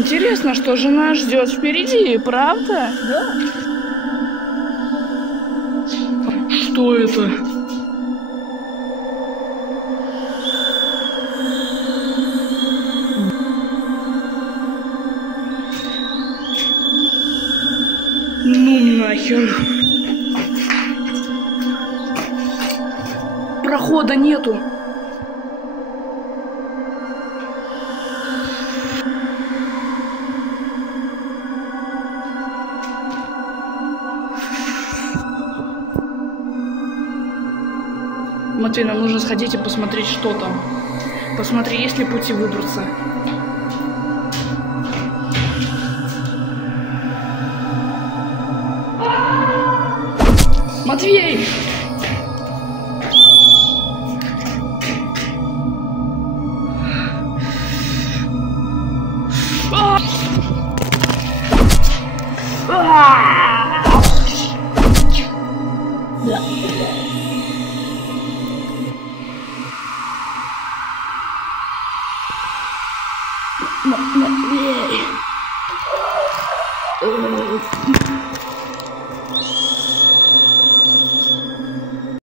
Интересно, что же нас ждет впереди, правда? Да. Что это? Ну нахер. Прохода нету. Матвей, нам нужно сходить и посмотреть, что там. Посмотри, есть ли пути выбраться. Матвей! Матвей!